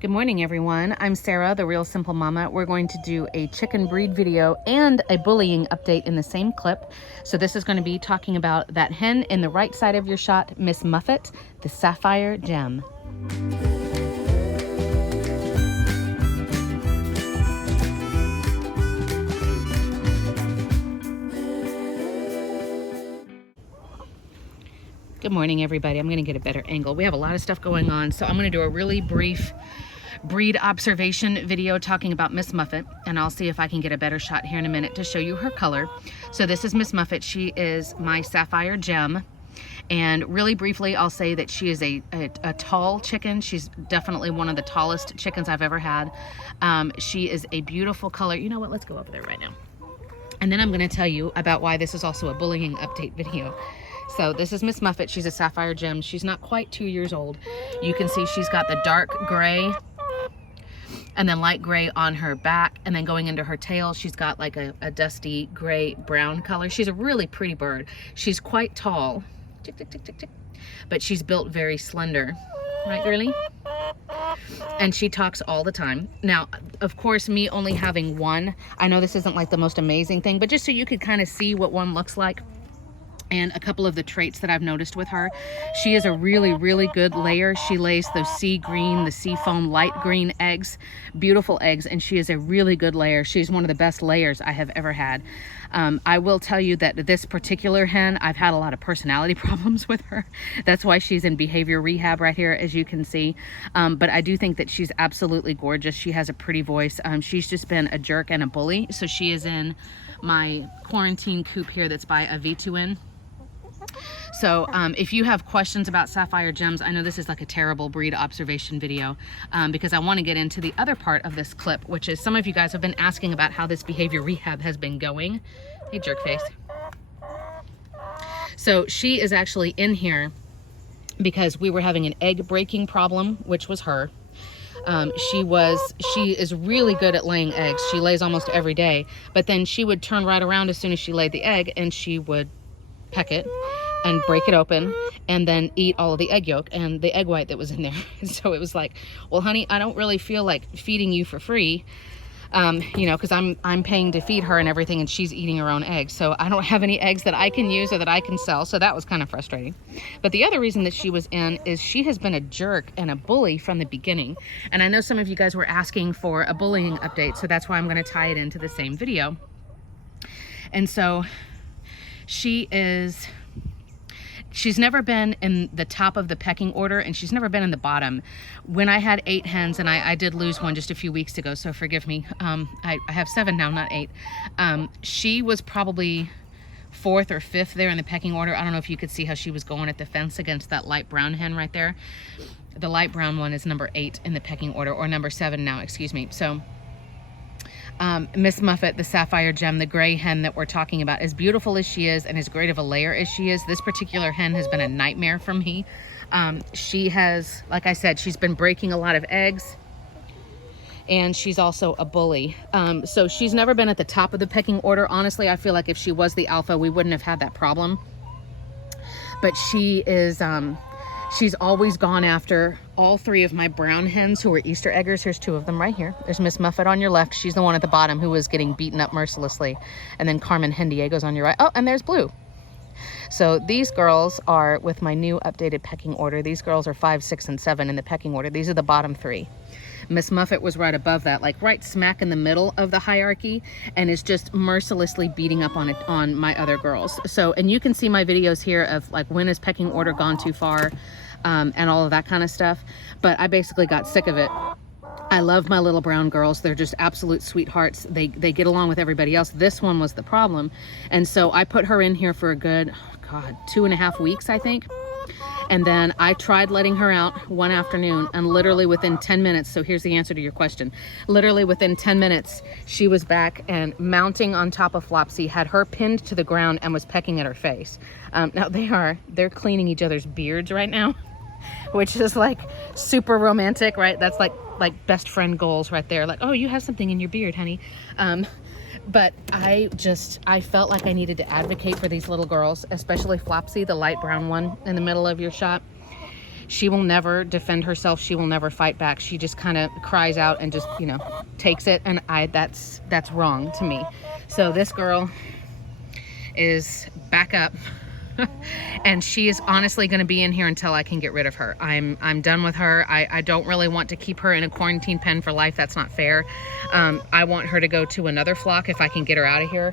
Good morning, everyone. I'm Sarah, the Real Simple Mama. We're going to do a chicken breed video and a bullying update in the same clip. So this is going to be talking about that hen in the right side of your shot, Miss Muffet, the Sapphire Gem. Good morning, everybody. I'm going to get a better angle. We have a lot of stuff going on, so I'm going to do a really brief breed observation video talking about Miss Muffet, and I'll see if I can get a better shot here in a minute to show you her color. So this is Miss Muffet. She is my Sapphire Gem, and really briefly I'll say that she is a tall chicken. She's definitely one of the tallest chickens I've ever had. She is a beautiful color. You know what, let's go over there right now, and then I'm going to tell you about why this is also a bullying update video. So this is Miss Muffet. She's a Sapphire Gem. She's not quite 2 years old. You can see she's got the dark gray and then light gray on her back, and then going into her tail she's got like a dusty gray brown color. She's a really pretty bird. She's quite tall, tick, tick, tick, tick, tick, but she's built very slender, right girly? And she talks all the time. Now, of course, me only having one, I know this isn't like the most amazing thing, but just so you could kind of see what one looks like and a couple of the traits that I've noticed with her. She is a really, really good layer. She lays those sea green, the sea foam light green eggs, beautiful eggs, and she is a really good layer. She's one of the best layers I have ever had. I will tell you that this particular hen, I've had a lot of personality problems with her. That's why she's in behavior rehab right here, as you can see. But I do think that she's absolutely gorgeous. She has a pretty voice. She's just been a jerk and a bully. So she is in my quarantine coop here that's by a V2N. So if you have questions about Sapphire Gems, I know this is like a terrible breed observation video because I want to get into the other part of this clip, which is some of you guys have been asking about how this behavior rehab has been going. Hey, jerk face. So she is actually in here because we were having an egg breaking problem, which was her. She is really good at laying eggs. She lays almost every day, but then she would turn right around as soon as she laid the egg and she would peck it and break it open and then eat all of the egg yolk and the egg white that was in there. So it was like, well, honey, I don't really feel like feeding you for free, you know, because I'm paying to feed her and everything, and she's eating her own eggs. So I don't have any eggs that I can use or that I can sell. So that was kind of frustrating. But the other reason that she was in is she has been a jerk and a bully from the beginning. And I know some of you guys were asking for a bullying update, so that's why I'm going to tie it into the same video. And so she's never been in the top of the pecking order, and she's never been in the bottom. When I had 8 hens, and I did lose one just a few weeks ago, so forgive me. I have 7 now, not 8. She was probably 4th or 5th there in the pecking order. I don't know if you could see how she was going at the fence against that light brown hen right there. The light brown one is number 8 in the pecking order, or number 7 now, excuse me. So Miss Muffet, the Sapphire Gem, the gray hen that we're talking about, as beautiful as she is and as great of a layer as she is, this particular hen has been a nightmare for me. She has, like I said, she's been breaking a lot of eggs, and she's also a bully. So she's never been at the top of the pecking order. Honestly, I feel like if she was the alpha, we wouldn't have had that problem. But she is, she's always gone after all 3 of my brown hens who were Easter eggers. Here's 2 of them right here. There's Miss Muffet on your left. She's the one at the bottom who was getting beaten up mercilessly. And then Carmen Hen Diego's on your right. Oh, and there's Blue. So these girls are with my new updated pecking order. These girls are 5, 6, and 7 in the pecking order. These are the bottom 3. Miss Muffet was right above that, like right smack in the middle of the hierarchy, and is just mercilessly beating up on my other girls. So, and you can see my videos here of like, when is pecking order gone too far, and all of that kind of stuff. But I basically got sick of it. I love my little brown girls. They're just absolute sweethearts. They get along with everybody else. This one was the problem. And so I put her in here for a good, 2.5 weeks, I think. And then I tried letting her out one afternoon, and literally within 10 minutes, so here's the answer to your question. Literally within 10 minutes, she was back and mounting on top of Flopsy, had her pinned to the ground and was pecking at her face. Now they're cleaning each other's beards right now, which is like super romantic, right? That's like best friend goals right there. Like, oh, you have something in your beard, honey. But I felt like I needed to advocate for these little girls, especially Flopsy, the light brown one in the middle of your shot. She will never defend herself. She will never fight back. She just kind of cries out and just, you know, takes it. And that's wrong to me. So this girl is back up. And she is honestly going to be in here until I can get rid of her. I'm done with her. I don't really want to keep her in a quarantine pen for life. That's not fair. I want her to go to another flock if I can get her out of here,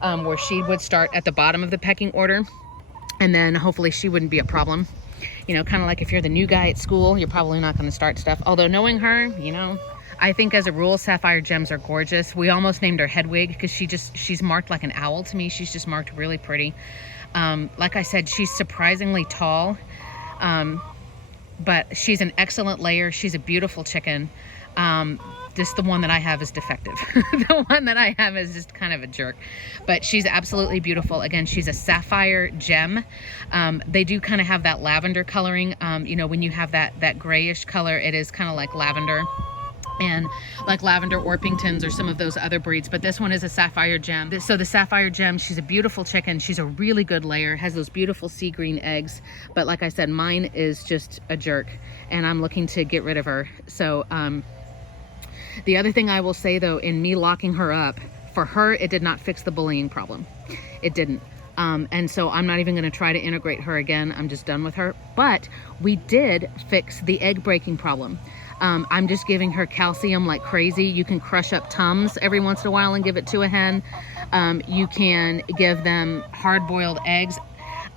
where she would start at the bottom of the pecking order, and then hopefully she wouldn't be a problem. You know, kind of like if you're the new guy at school, you're probably not going to start stuff. Although knowing her, you know, I think as a rule, Sapphire Gems are gorgeous. We almost named her Hedwig because she's marked like an owl to me. She's just marked really pretty. Like I said, she's surprisingly tall, but she's an excellent layer. She's a beautiful chicken. Just the one that I have is defective. The one that I have is just kind of a jerk, but she's absolutely beautiful. Again, she's a Sapphire Gem. They do kind of have that lavender coloring. You know, when you have that grayish color, it is kind of like lavender. And like lavender Orpingtons or some of those other breeds, but this one is a Sapphire Gem. So the Sapphire Gem, she's a beautiful chicken. She's a really good layer, has those beautiful sea green eggs. But like I said, mine is just a jerk, and I'm looking to get rid of her. So the other thing I will say though, in me locking her up, for her, it did not fix the bullying problem. It didn't. And so I'm not even going to try to integrate her again. I'm just done with her. But we did fix the egg breaking problem. I'm just giving her calcium like crazy. You can crush up Tums every once in a while and give it to a hen. You can give them hard-boiled eggs.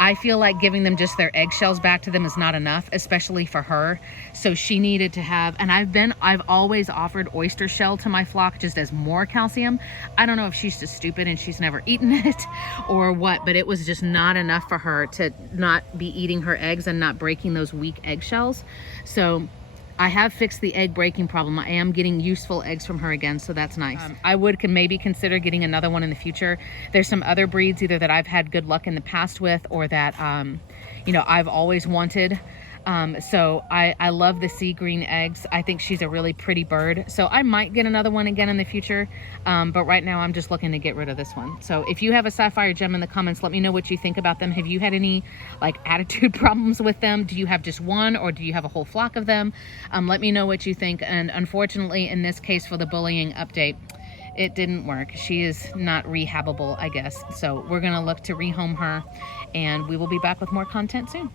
I feel like giving them just their eggshells back to them is not enough, especially for her. So she needed to have, and I've always offered oyster shell to my flock just as more calcium. I don't know if she's just stupid and she's never eaten it or what, but it was just not enough for her to not be eating her eggs and not breaking those weak eggshells. So I have fixed the egg breaking problem. I am getting useful eggs from her again, so that's nice. I would maybe consider getting another one in the future. There's some other breeds either that I've had good luck in the past with, or that you know, I've always wanted. So I love the sea green eggs. I think she's a really pretty bird. So I might get another one again in the future. But right now I'm just looking to get rid of this one. So if you have a Sapphire Gem in the comments, let me know what you think about them. Have you had any like attitude problems with them? Do you have just one, or do you have a whole flock of them? Let me know what you think. And unfortunately, in this case for the bullying update, it didn't work. She is not rehabable, I guess. So we're gonna look to rehome her, and we will be back with more content soon.